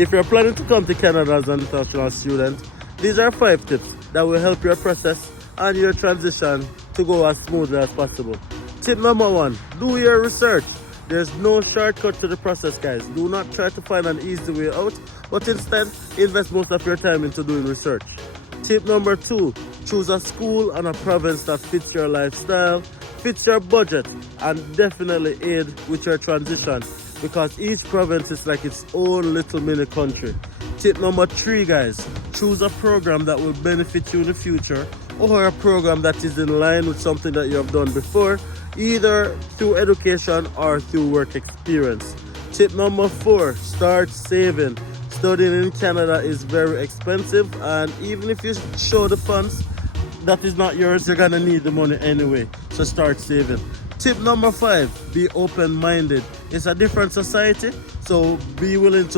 If you're planning to come to Canada as an international student, these are 5 tips that will help your process and your transition to go as smoothly as possible. Tip number 1, do your research. There's no shortcut to the process, guys. Do not try to find an easy way out, but instead invest most of your time into doing research. Tip number 2, choose a school and a province that fits your lifestyle, fits your budget, and definitely aid with your transition, because each province is like its own little mini country. Tip number 3, guys, choose a program that will benefit you in the future, or a program that is in line with something that you have done before, either through education or through work experience. Tip number 4, start saving. Studying in Canada is very expensive, and even if you show the funds that is not yours, you're gonna need the money anyway, so start saving. Tip number 5, be open-minded. It's a different society, so be willing to